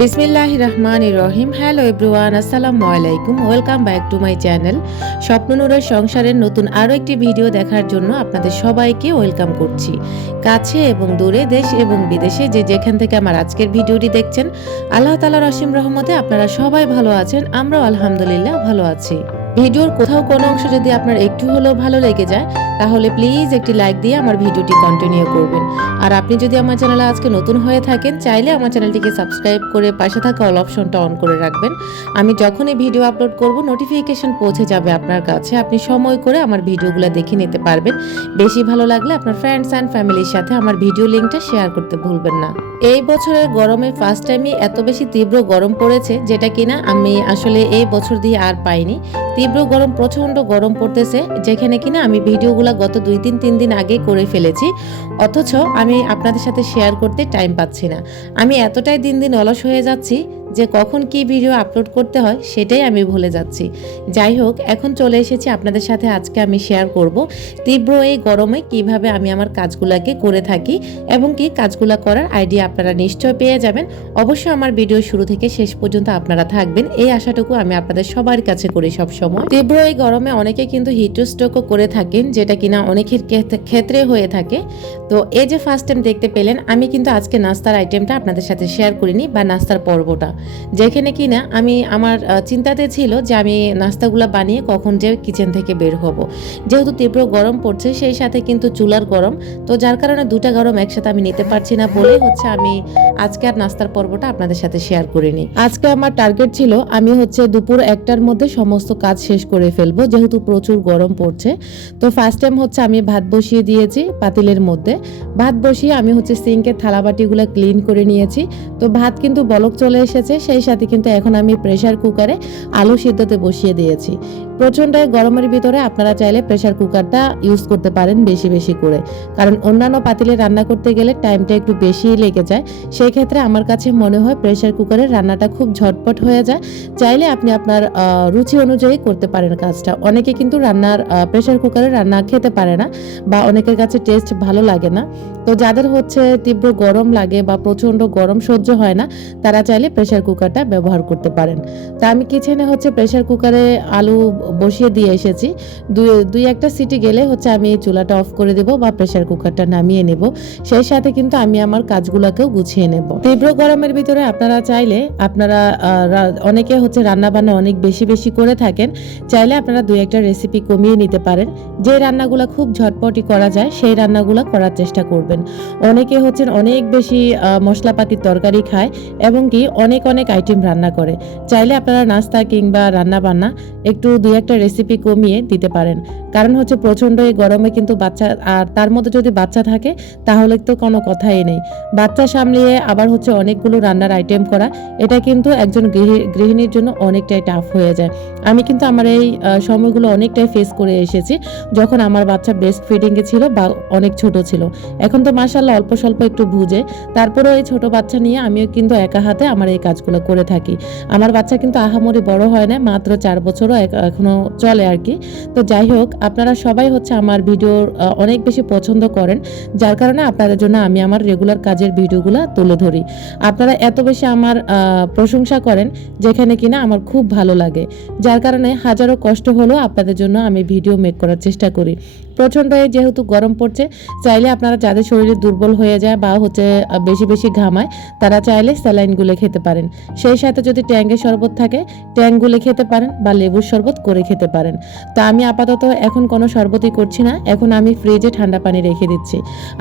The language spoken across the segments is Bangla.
বিসমিল্লাহ রহমান রহিম হ্যালো এব্রুয়ান আসসালাম আলাইকুম। Welcome back to my channel. স্বপ্ননুরের সংসারের নতুন আরও একটি ভিডিও দেখার জন্য আপনাদের সবাইকে ওয়েলকাম করছি। কাছে এবং দূরে দেশ এবং বিদেশে যে যেখান থেকে আমার আজকের ভিডিওটি দেখছেন, আল্লাহ তালার অসীম রহমতে আপনারা সবাই ভালো আছেন, আমরাও আলহামদুলিল্লাহ ভালো আছি। ভিডিওর কোথাও কোনো অংশ যদি আপনার একটু হলেও ভালো লেগে যায়, তাহলে প্লিজ একটি লাইক দিয়ে আমার ভিডিওটি কন্টিনিউ করবেন। আর আপনি যদি আমার চ্যানেলে আজকে নতুন হয়ে থাকেন, চাইলে আমার চ্যানেলটিকে সাবস্ক্রাইব করে পাশে থাকা অল অপশনটা অন করে রাখবেন। আমি যখনই ভিডিও আপলোড করব নোটিফিকেশন পৌঁছে যাবে আপনার কাছে। আপনি সময় করে আমার ভিডিওগুলো দেখে নিতে পারবেন। বেশি ভালো লাগলে আপনার ফ্রেন্ডস অ্যান্ড ফ্যামিলির সাথে আমার ভিডিও লিঙ্কটা শেয়ার করতে ভুলবেন না। এই বছরের গরমে ফার্স্ট টাইমে এত বেশি তীব্র গরম পড়েছে, যেটা কিনা আমি আসলে এই বছর দিয়ে আর পাইনি। তীব্র গরম, প্রচণ্ড গরম পড়তেছে, যেখানে কিনা আমি ভিডিওগুলো গত দুই তিন তিন দিন আগে করে ফেলেছি। অথচ আমি আপনাদের সাথে শেয়ার করতে টাইম পাচ্ছি না। আমি এতটাই দিন দিন অলস হয়ে যাচ্ছি যে কখন কি ভিডিও আপলোড করতে হয় সেটাই আমি ভুলে যাচ্ছি। যাই হোক, এখন চলে এসেছি আপনাদের সাথে আজকে আমি শেয়ার করব তীব্র এই গরমে কীভাবে আমি আমার কাজগুলোকে করে থাকি এবং কি কাজগুলো করার আইডিয়া আপনারা নিশ্চয় পেয়ে যাবেন। অবশ্যই আমার ভিডিও শুরু থেকে শেষ পর্যন্ত আপনারা থাকবেন। এই আশাটুকু আমি আপনাদের সবার কাছে করি সব সময় তীব্র এই গরমে অনেকে কিন্তু হিটস্ট্রোকও করে থাকেন, যেটা কিনা অনেকের ক্ষেত্রে হয়ে থাকে। তো এই যে ফার্স্ট টাইম দেখতে পেলেন, আমি কিন্তু আজকে নাস্তার আইটেমটা আপনাদের সাথে শেয়ার করিনি বা নাস্তার পর্বটা। যেখানে কিনা আমি আমার চিন্তাতে ছিল যে আমি নাস্তাগুলো বানিয়ে কখন যে কিচেন থেকে বের হব। যেহেতু তীব্র গরম পড়ছে, সেই সাথে কিন্তু চুলার গরম। তো যার কারণে দুটা গরম একসাথে আমি নিতে পারছি না বলেই হচ্ছে আমি আজকে আর নাস্তার পর্বটা আপনাদের সাথে শেয়ার করিনি। আজকে আমার টার্গেট ছিল আমি হচ্ছে দুপুর একটার মধ্যে সমস্ত কাজ শেষ করে ফেলব, যেহেতু প্রচুর গরম পড়ছে। তো ফার্স্ট টাইম হচ্ছে আমি ভাত বসিয়ে দিয়েছি পাতিলের মধ্যে। ভাত বসিয়ে আমি হচ্ছে সিঙ্কের থালাবাটিগুলো ক্লিন করে নিয়েছি। তো ভাত কিন্তু বলক চলে এসেছে। সেই সাথে কিন্তু এখন আমি প্রেসার কুকারে আলু সিদ্ধতে বসিয়ে দিয়েছি। প্রচণ্ড গরমের ভিতরে আপনারা চাইলে প্রেসার কুকারটা ইউজ করতে পারেন বেশি বেশি করে। কারণ অন্যান্য পাতিলে রান্না করতে গেলে টাইমটা একটু বেশি লেগে যায়। সেই ক্ষেত্রে আমার কাছে মনে হয় প্রেসার কুকারের রান্নাটা খুব ঝটপট হয়ে যায়। চাইলে আপনি আপনার রুচি অনুযায়ী করতে পারেন কাজটা। অনেকে কিন্তু রান্নার প্রেসার কুকারে রান্না খেতে পারে না বা অনেকের কাছে টেস্ট ভালো লাগে না। তো যাদের হচ্ছে তীব্র গরম লাগে বা প্রচণ্ড গরম সহ্য হয় না, তারা চাইলে প্রেসার কুকারটা ব্যবহার করতে পারেন। তা আমি কিচেনে হচ্ছে প্রেসার কুকারে আলু বসিয়ে দিয়ে এসেছি। দুই দুই একটা সিটি গেলে হচ্ছে আমি চুলাটা অফ করে দেব বা প্রেসার কুকারটা নামিয়ে নেব। সেই সাথে কিন্তু আমি আমার কাজগুলোকেও গুছিয়ে নেব। তীব্র গরমের ভিতরে আপনারা চাইলে আপনারা অনেকে হচ্ছে রান্না বান্না অনেক বেশি বেশি করে থাকেন। চাইলে আপনারা দুই একটা রেসিপি কমিয়ে নিতে পারেন। যে রান্নাগুলো খুব ঝটপটি করা যায়, সেই রান্নাগুলো করার চেষ্টা করবেন। অনেকে হচ্ছেন অনেক বেশি মশলাপাতির তরকারি খায় এবং কি অনেক অনেক আইটেম রান্না করে। চাইলে আপনারা নাস্তা কিংবা রান্না বান্না একটু দুই একটা রেসিপি কমিয়ে দিতে পারেন। কারণ হচ্ছে প্রচণ্ড এই গরমে কিন্তু বাচ্চা, আর তার মধ্যে যদি বাচ্চা থাকে, তাহলে তো কোনো কথাই নেই। বাচ্চা সামলিয়ে আবার হচ্ছে অনেকগুলো রান্নার আইটেম করা, এটা কিন্তু একজন গৃহিণীর জন্য অনেকটাই টাফ হয়ে যায়। আমি কিন্তু আমার এই সময়গুলো অনেকটাই ফেস করে এসেছি। যখন আমার বাচ্চা ব্রেস্ট ফিডিংয়ে ছিল বা অনেক ছোট ছিল। এখন তো মাসাল্লাহ অল্প স্বল্প একটু বুঝে। তারপরেও এই ছোট বাচ্চা নিয়ে আমিও কিন্তু একা হাতে আমার এই কাজগুলো করে থাকি। আমার বাচ্চা কিন্তু আহামরি বড় হয় না, মাত্র চার বছরও এখনও চলে আর কি। তো যাই হোক, আপনারা সবাই হচ্ছে আমার ভিডিও অনেক বেশি পছন্দ করেন, যার কারণে আপনাদের জন্য আমি আমার রেগুলার কাজের ভিডিওগুলো তুলে ধরি। আপনারা এত বেশি আমার প্রশংসা করেন যেখানে কিনা আমার খুব ভালো লাগে। যার কারণে হাজারো কষ্ট হলেও আপনাদের জন্য আমি ভিডিও মেক করার চেষ্টা করি। প্রচণ্ড যেহেতু গরম পড়ছে, চাইলে আপনারা যাদের শরীরে দুর্বল হয়ে যায় বা হচ্ছে বেশি বেশি ঘামায়, তারা চাইলে স্যালাইনগুলো খেতে পারেন। সেই সাথে যদি ট্যাঙ্গের শরবত থাকে ট্যাঙ্গুলো খেতে পারেন বা লেবুর শরবত করে খেতে পারেন। তা আমি আপাতত এখন কোনো শরবতই করছি না, এখন আমি ফ্রিজে ঠান্ডা পানি রেখে দিচ্ছি।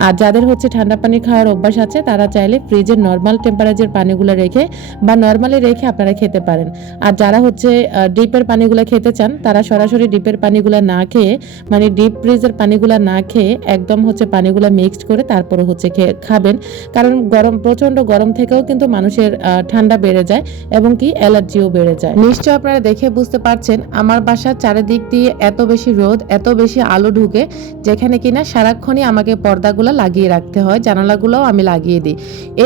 আর যাদের হচ্ছে ঠান্ডা পানি খাওয়ার অভ্যাস আছে, তারা চাইলে ফ্রিজের নর্মাল টেম্পারেচার পানিগুলো রেখে বা নর্মালি রেখে আপনারা খেতে পারেন। আর যারা হচ্ছে ডিপের পানিগুলো খেতে চান, তারা সরাসরি ডিপের পানিগুলো না খেয়ে মানে ডিপ ফ্রিজের পানিগুলো না খেয়ে একদম হচ্ছে পানিগুলো মিক্সড করে তারপরে হচ্ছে খেয়ে খাবেন। কারণ গরম, প্রচণ্ড গরম থেকেও কিন্তু মানুষের ঠান্ডা বেড়ে যায় এবং কি অ্যালার্জিও বেড়ে যায়। নিশ্চয় আপনারা দেখে বুঝতে পারছেন, আমার বাসার চারিদিক দিয়ে এত বেশি রোদ, এত বেশি আলো ঢুকে, যেখানে কিনা সারাক্ষণই আমাকে পর্দাগুলো লাগিয়ে রাখতে হয়, জানালাগুলোও আমি লাগিয়ে দিই।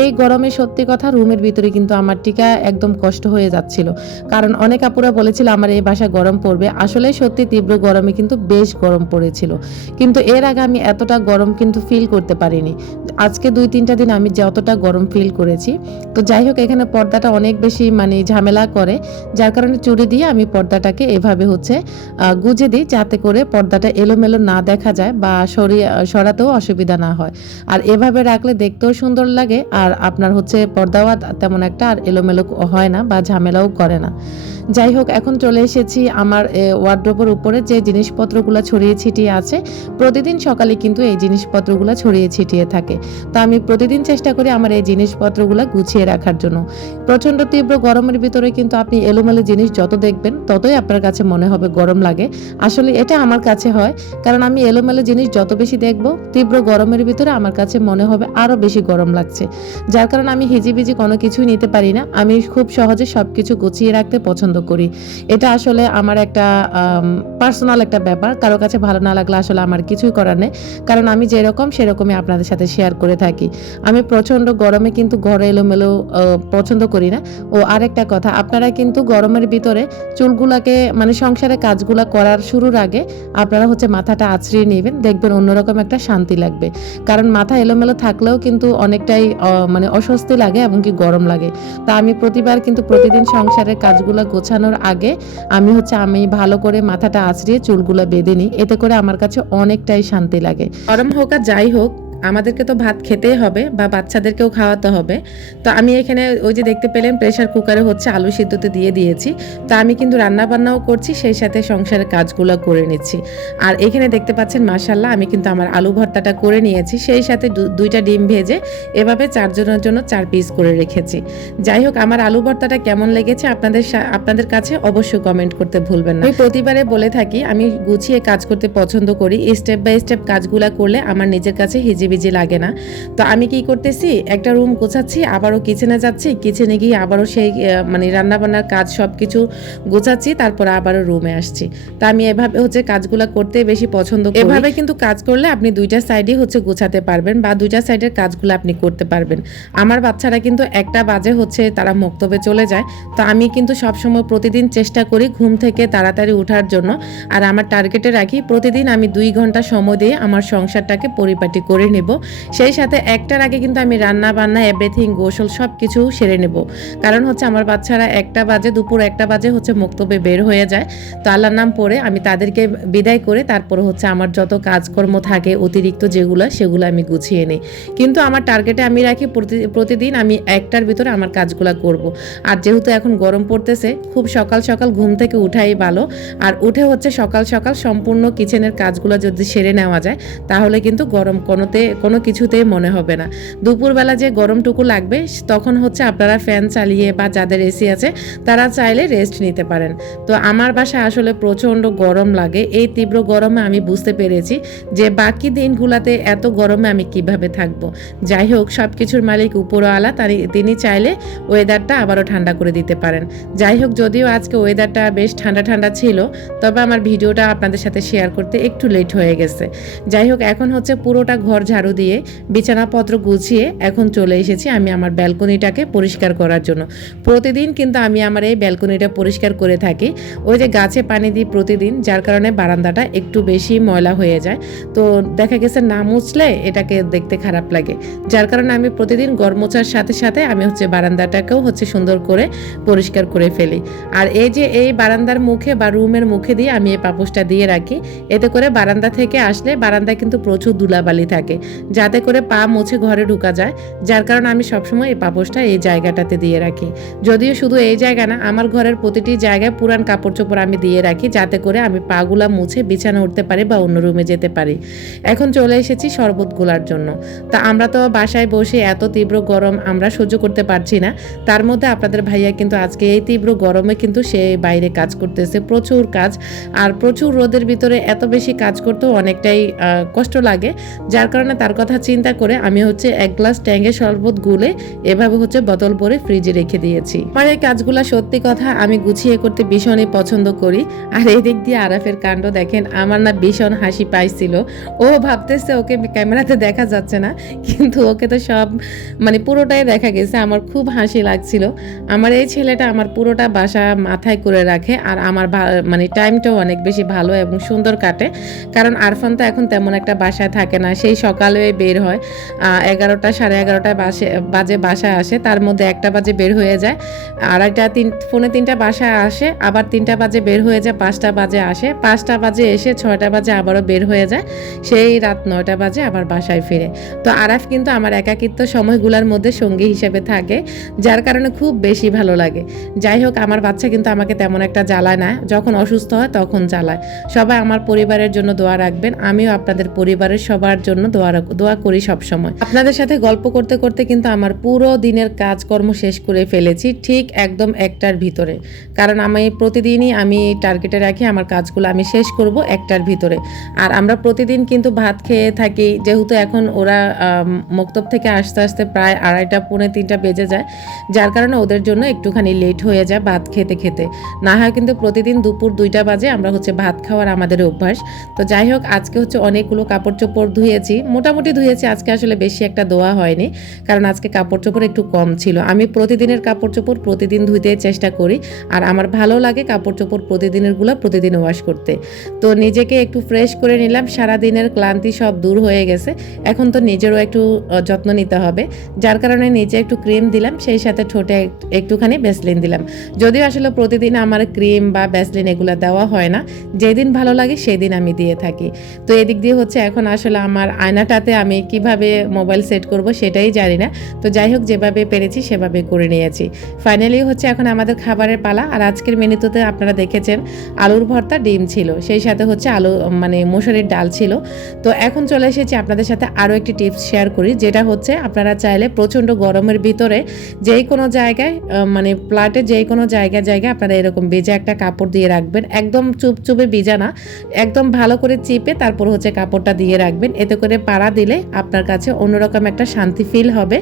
এই গরমে সত্যি কথা রুমের ভিতরে কিন্তু আমার টিকা একদম কষ্ট হয়ে যাচ্ছিল। কারণ অনেক আপুরা বলেছিল, আমার এই বাসা গরম পড়বে। আসলে সত্যি তীব্র গরমে কিন্তু বেশ গরম পড়েছিল। কিন্তু এর আগে আমি এতটা গরম কিন্তু ফিল করতে পারিনি। আজকে দুই, তিনটা দিন আমি যতটা গরম ফিল করেছি। তো যাই হোক, এখানে পর্দাটা অনেক বেশি মানে ঝামেলা করে। যার কারণে চুরি দিয়ে আমি পর্দাটাকে এভাবে হচ্ছে গুজে দিই যাতে করে পর্দাটা এলোমেলো না দেখা যায় বা সরিয়ে সরাতেও অসুবিধা না হয়। আর এভাবে রাখলে দেখতেও সুন্দর লাগে আর আপনার হচ্ছে পর্দাও তেমন একটা আর এলোমেলো হয় না বা ঝামেলাও করে না। যাই হোক, এখন চলে এসেছি আমার ওয়ার্ড্রোপের উপরে যে জিনিসপত্রগুলো ছড়িয়ে ছিটিয়ে আছে প্রতিদিন সকালে কিন্তু এই জিনিসপত্রগুলো ছড়িয়ে ছিটিয়ে থাকে। তো আমি প্রতিদিন চেষ্টা করি আমার এই জিনিসপত্রগুলো গুছিয়ে রাখার জন্য। প্রচণ্ড তীব্র গরমের ভিতরে কিন্তু আপনি এলোমেলো জিনিস যত দেখবেন, ততই আপনার কাছে মনে হবে গরম লাগে। আসলে এটা আমার কাছে হয়, কারণ আমি এলোমেলো জিনিস যত বেশি দেখব, তীব্র গরমের ভিতরে আমার কাছে মনে হবে আরও বেশি গরম লাগছে। যার কারণে আমি হিজিবিজি কোনো কিছুই নিতে পারি না। আমি খুব সহজে সব কিছু গুছিয়ে রাখতে পছন্দ করি। এটা আসলে আমার একটা পার্সোনাল একটা ব্যাপার। কারও কাছে ভালো না লাগলে আসলে আমার কিছুই করার নেই। কারণ আমি যেরকম সেরকমই আপনাদের সাথে শেয়ার করে থাকি। আমি প্রচণ্ড গরমে কিন্তু ঘরে এলোমেলো পছন্দ করি না। ও, আরেকটা কথা, আপনারা কিন্তু গরমের ভিতরে চুলগুলাকে মানে সংসারে কাজগুলা করার শুরুর আগে আপনারা হচ্ছে মাথাটা আছড়িয়ে নেবেন, দেখবেন অন্যরকম একটা শান্তি লাগবে। কারণ মাথা এলোমেলো থাকলেও কিন্তু অনেকটাই মানে অস্বস্তি লাগে এবং কি গরম লাগে। তা আমি প্রতিবার কিন্তু প্রতিদিন সংসারের কাজগুলো গোছানোর আগে আমি হচ্ছে আমি ভালো করে মাথাটা আছড়িয়ে চুলগুলো বেঁধে নিই। এতে করে আমার কাছে অনেকটাই শান্তি লাগে। গরম হোক আর যাই হোক আমাদেরকে তো ভাত খেতেই হবে বা বাচ্চাদেরকেও খাওয়াতে হবে। তো আমি এখানে ওই যে দেখতে পেলেন প্রেশার কুকারে হচ্ছে আলু সিদ্ধতে দিয়ে দিয়েছি। তো আমি কিন্তু রান্না বান্নাও করছি, সেই সাথে সংসারের কাজগুলো করে নিচ্ছি। আর এখানে দেখতে পাচ্ছেন মাসাল্লাহ আমি কিন্তু আমার আলু ভর্তাটা করে নিয়েছি। সেই সাথে দুইটা ডিম ভেজে এভাবে চারজনের জন্য চার পিস করে রেখেছি। যাই হোক, আমার আলু ভর্তাটা কেমন লেগেছে আপনাদের আপনাদের কাছে অবশ্যই কমেন্ট করতে ভুলবেন না। আমি প্রতিবারে বলে থাকি, আমি গুছিয়ে কাজ করতে পছন্দ করি। স্টেপ বাই স্টেপ কাজগুলা করলে আমার নিজের কাছে হিজিবিজি লাগে না। তো আমি কি করতেছি, একটা রুম গোছাচ্ছি, আবারও কিচেনে যাচ্ছি কিচেনে গিয়ে আবারও সেই মানে রান্নাবান্নার কাজ সব কিছু গোছাচ্ছি, তারপর আবারও রুমে আসছি। তা আমি এভাবে হচ্ছে কাজগুলো করতে বেশি পছন্দ করি। এভাবে কিন্তু কাজ করলে আপনি দুইটা সাইডে হচ্ছে গোছাতে পারবেন বা দুইটা সাইডের কাজগুলো আপনি করতে পারবেন। আমার বাচ্চারা কিন্তু একটা বাজে হচ্ছে তারা মক্তবে চলে যায়। তো আমি কিন্তু সবসময় প্রতিদিন চেষ্টা করি ঘুম থেকে তাড়াতাড়ি ওঠার জন্য। আর আমার টার্গেটে রাখি, প্রতিদিন আমি দুই ঘণ্টা সময় দিয়ে আমার সংসারটাকে পরিপাটি করে নেব। সেই সাথে একটার আগে কিন্তু আমি রান্না বান্না এভরিথিং গোসল সব কিছু সেরে নেব। কারণ হচ্ছে আমার বাচ্চারা একটা বাজে, দুপুর একটা বাজে হচ্ছে মুক্তবে বের হয়ে যায়। তো আল্লাহর নাম পড়ে আমি তাদেরকে বিদায় করে তারপর হচ্ছে আমার যত কাজকর্ম থাকে, অতিরিক্ত যেগুলো, সেগুলো আমি গুছিয়ে নিই। কিন্তু আমার টার্গেটে আমি রাখি প্রতি- প্রতিদিন আমি একটার ভিতরে আমার কাজগুলো করব। আর যেহেতু এখন গরম পড়তেছে, খুব সকাল সকাল ঘুম থেকে উঠাই ভালো। আর উঠে হচ্ছে সকাল সকাল সম্পূর্ণ কিচেনের কাজগুলো যদি সেরে নেওয়া যায়, তাহলে কিন্তু গরম কোনোতে কোনো কিছুতেই মনে হবে না। দুপুরবেলা যে গরমটুকু লাগবে, তখন হচ্ছে আপনারা ফ্যান চালিয়ে বা যাদের এসি আছে, তারা চাইলে রেস্ট নিতে পারেন। তো আমার বাসায় আসলে প্রচণ্ড গরম লাগে। এই তীব্র গরমে আমি বুঝতে পেরেছি যে বাকি দিনগুলোতে এত গরমে আমি কীভাবে থাকব। যাই হোক সব কিছুর মালিক উপরওয়ালা, তারি, তিনি চাইলে ওয়েদারটা আবারও ঠান্ডা করে দিতে পারেন। যাই হোক, যদিও আজকে ওয়েদারটা বেশ ঠান্ডা ঠান্ডা ছিল, তবে আমার ভিডিওটা আপনাদের সাথে শেয়ার করতে একটু লেট হয়ে গেছে। যাই হোক, এখন হচ্ছে পুরোটা ঘর ঝাড়ু দিয়ে বিছানাপত্র গুছিয়ে এখন চলে এসেছি আমি আমার ব্যালকনিটাকে পরিষ্কার করার জন্য। প্রতিদিন কিন্তু আমি আমার এই ব্যালকনিটা পরিষ্কার করে থাকি। ওই যে গাছে পানি দিই প্রতিদিন, যার কারণে বারান্দাটা একটু বেশি ময়লা হয়ে যায়। তো দেখা গেছে না মুছলে এটাকে দেখতে খারাপ লাগে। যার কারণে আমি প্রতিদিন গড় মোছার সাথে সাথে আমি হচ্ছে বারান্দাটাকেও হচ্ছে সুন্দর করে পরিষ্কার করে ফেলি। আর এই যে এই বারান্দার মুখে বা রুমের মুখে দিয়ে আমি এই পাপোশটা দিয়ে রাখি। এতে করে বারান্দা থেকে আসলে বারান্দায় কিন্তু প্রচুর ধুলাবালি থাকে। যাতে করে পা মুছে ঘরে ঢুকা যায়, যার কারণে আমি সবসময় এই পাপোশটা এই জায়গাটাতে দিয়ে রাখি। যদিও শুধু এই জায়গা না, আমার ঘরের প্রতিটি জায়গায় পুরান কাপড় চোপড় আমি দিয়ে রাখি, যাতে করে আমি পাগুলা মুছে বিছানা উঠতে পারি বা অন্য রুমে যেতে পারি। এখন চলে এসেছি শরবত গোলার জন্য। তা আমরা তো বাসায় বসে এত তীব্র গরম আমরা সহ্য করতে পারছি না। তার মধ্যে আপনাদের ভাইয়া কিন্তু আজকে এই তীব্র গরমে কিন্তু সে বাইরে কাজ করতেছে। প্রচুর কাজ, আর প্রচুর রোদের ভিতরে এত বেশি কাজ করতেও অনেকটাই কষ্ট লাগে। যার কারণে কারণে তার কথা চিন্তা করে আমি হচ্ছে এক গ্লাস ট্যাঙ্গে শরবত গুলে এভাবে হচ্ছে বোতল ভরে ফ্রিজে রেখে দিয়েছি। আমার এই কাজগুলো সত্যি কথা, আমি গুছিয়ে করতে ভীষণই পছন্দ করি। আর এই দিক দিয়ে আরাফের কাণ্ড দেখেন, আমার না ভীষণ হাসি পাইছিল। ও ভাবতেছে ওকে ক্যামেরাতে দেখা যাচ্ছে না, কিন্তু ওকে তো সব মানে পুরোটাই দেখা গেছে, আমার খুব হাসি লাগছিল। আমার এই ছেলেটা আমার পুরোটা বাসা মাথায় করে রাখে আর আমার মানে টাইমটাও অনেক বেশি ভালো এবং সুন্দর কাটে। কারণ আরফান তো এখন তেমন একটা বাসায় থাকে না, সেই সকালে বের হয়। এগারোটা, সাড়ে এগারোটায় বাসে, বাজে বাসায় আসে। তার মধ্যে একটা বাজে বের হয়ে যায়। আড়াইটা, তিন, পৌনে তিনটা বাসায় আসে। আবার তিনটা বাজে বের হয়ে যায়, পাঁচটা বাজে আসে। পাঁচটা বাজে এসে ছয়টা বাজে আবারও বের হয়ে যায়। সেই রাত নয়টা বাজে আবার বাসায় ফিরে। তো আরাফ কিন্তু আমার একাকিত্ব সময়গুলোর মধ্যে সঙ্গী হিসেবে থাকে, যার কারণে খুব বেশি ভালো লাগে। যাই হোক, আমার বাচ্চা কিন্তু আমাকে তেমন একটা জ্বালায় না। যখন অসুস্থ হয় তখন জ্বালায়। সবাই আমার পরিবারের জন্য দোয়া রাখবেন। আমিও আপনাদের পরিবারের সবার জন্য দোয়া রাখ- দোয়া করি সব সময় আপনাদের সাথে গল্প করতে করতে কিন্তু আমার পুরো দিনের কাজকর্ম শেষ করে ফেলেছি ঠিক একদম একটার ভিতরে। কারণ আমি প্রতিদিনই আমি টার্গেটে রাখি, আমার কাজগুলো আমি শেষ করব একটার ভিতরে। আর আমরা প্রতিদিন কিন্তু ভাত খেয়ে থাকি, যেহেতু এখন ওরা মক্তব থেকে আসতে আসতে প্রায় আড়াইটা, পৌনে তিনটা বেজে যায়। যার কারণে ওদের জন্য একটুখানি লেট হয়ে যায় ভাত খেতে খেতে। না হয় কিন্তু প্রতিদিন দুপুর দুইটা বাজে, আমরা হচ্ছে ভাত খাওয়ার আমাদের অভ্যাস। তো যাই হোক, আজকে হচ্ছে অনেকগুলো কাপড় চোপড় ধুয়েছি। মোটামুটি ধুয়েছি, আজকে আসলে বেশি একটা ধোয়া হয়নি, কারণ আজকে কাপড় চোপড় একটু কম ছিল। আমি প্রতিদিনের কাপড় চোপড় প্রতিদিন ধুইতে চেষ্টা করি, আর আমার ভালো লাগে কাপড় চোপড় প্রতিদিনেরগুলো প্রতিদিন ওয়াশ করতে। তো নিজেকে একটু ফ্রেশ করে নিলাম সারা দিনের ক্লান্তি সব দূর হয়ে গেছে, এখন তো নিজেরও একটু যত্ন নিতে হবে। যার কারণে নিচে একটু ক্রিম দিলাম, সেই সাথে ঠোঁটে একটুখানি ব্যাসলিন দিলাম। যদিও আসলে প্রতিদিন আমার ক্রিম বা ব্যাসলিন এগুলো দেওয়া হয় না, যেদিন ভালো লাগে সেদিন আমি দিয়ে থাকি। তো এদিক দিয়ে হচ্ছে এখন আসলে আমার আয়নাটাতে আমি কীভাবে মোবাইল সেট করব সেটাই জানি না। তো যাই হোক যেভাবে পেরেছি সেভাবে করে নিয়েছি। ফাইনালি হচ্ছে এখন আমাদের খাবারের পালা। আর আজকের মেনুতে আপনারা দেখেছেন, আলুর ভর্তা, ডিম ছিল। সেই সাথে হচ্ছে আলু মানে মসুরির ডাল ছিল। তো এখন চলে এসেছি আপনাদের সাথে আরও একটি টিপস শেয়ার করি, যেটা হচ্ছে আপনারা চাইলে প্রচণ্ড গরমের ভিতরে যেই কোনো জায়গায় মানে প্লাটে যেই কোনো জায়গায় জায়গায় আপনারা এরকম বেজে একটা কাপড় দিয়ে রাখবেন। একদম চুপচুপে ভিজা না, একদম ভালো করে চিপে তারপর হচ্ছে কাপড়টা দিয়ে রাখবেন। এতে করে পাড়া দিলে আপনার কাছে অন্যরকম একটা শান্তি ফিল হবে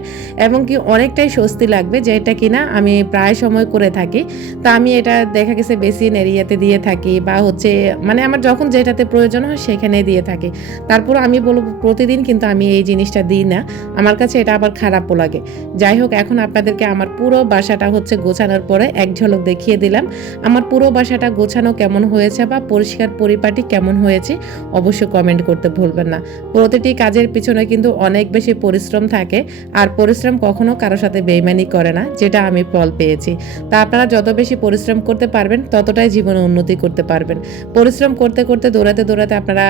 এবং কি অনেকটাই স্বস্তি লাগবে যেটা কিনা আমি প্রায় সময় করে থাকি। তা আমি এটা দেখা গেছে বেসিন এরিয়াতে দিয়ে থাকি বা হচ্ছে মানে আমার যখন যেটাতে প্রয়োজন হয় সেখানে দিয়ে থাকি। তারপর আমি বলব প্রতিদিন কিন্তু আমি এই জিনিসটা দিই না। আমার কাছে এটা আবার খারাপও লাগে। যাই হোক, এখন আপনাদেরকে আমার পুরো বাসাটা হচ্ছে গোছানোর পরে এক ঝলক দেখিয়ে দিলাম। আমার পুরো বাসাটা গোছানো কেমন হয়েছে বা পরিষ্কার পরিপাটি কেমন হয়েছে অবশ্যই কমেন্ট করতে ভুলবেন না। প্রতিটি কাজের পিছনে কিন্তু অনেক বেশি পরিশ্রম থাকে আর পরিশ্রম কখনো কারও সাথে বেইমানি করে না, যেটা আমি ফল পেয়েছি। তা আপনারা যত বেশি পরিশ্রম করতে পারবেন, ততটাই জীবনে উন্নতি করতে পারবেন। পরিশ্রম করতে করতে দৌড়াতে দৌড়াতে আপনারা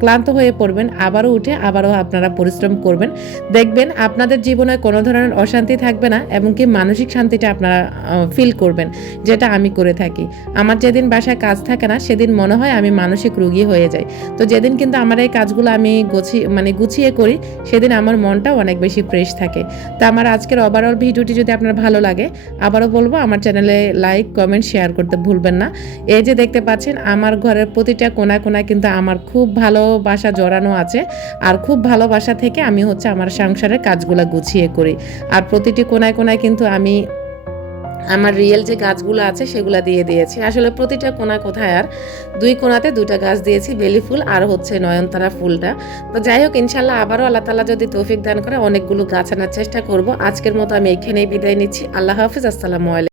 ক্লান্ত হয়ে পড়বেন, আবারও উঠে আবারও আপনারা পরিশ্রম করবেন। দেখবেন আপনাদের জীবনে কোনো ধরনের অশান্তি থাকবে না এবং কি মানসিক শান্তিটা আপনারা ফিল করবেন, যেটা আমি করে থাকি। আমার যেদিন বাসায় কাজ থাকে না, সেদিন মনে হয় আমি মানসিক রুগী হয়ে যাই। তো যেদিন কিন্তু আমার এই কাজগুলো আমি গুছিয়ে মানে গুছিয়ে করি, সেদিন আমার মনটাও অনেক বেশি ফ্রেশ থাকে। তো আমার আজকের ওভারঅল ভিডিওটি যদি আপনার ভালো লাগে, আবারও বলব আমার চ্যানেলে লাইক কমেন্ট শেয়ার করতে ভুলবেন না। এই যে দেখতে পাচ্ছেন, আমার ঘরের প্রতিটা কোনায় কোনায় কিন্তু আমার খুব ভালোবাসা জড়ানো আছে। আর খুব ভালোবাসা থেকে আমি হচ্ছে আমার সংসারের কাজগুলো গুছিয়ে করি। আর প্রতিটি কোনায় কোনায় কিন্তু আমি আমার রিয়েল যে গাছগুলো আছে সেগুলো দিয়ে দিয়েছি। আসলে প্রতিটা কোনা কোথায় আর? দুই কোনাতে দুইটা গাছ দিয়েছি, বেলি ফুল আর হচ্ছে নয়নতারা ফুলটা। তো যাই হোক, ইনশাল্লাহ আবারও আল্লাহ তালা যদি তৌফিক দান করে, অনেকগুলো গাছ আনার চেষ্টা করব। আজকের মতো আমি এখানেই বিদায় নিচ্ছি। আল্লাহ হাফিজ, আসসালামু আলাইকুম।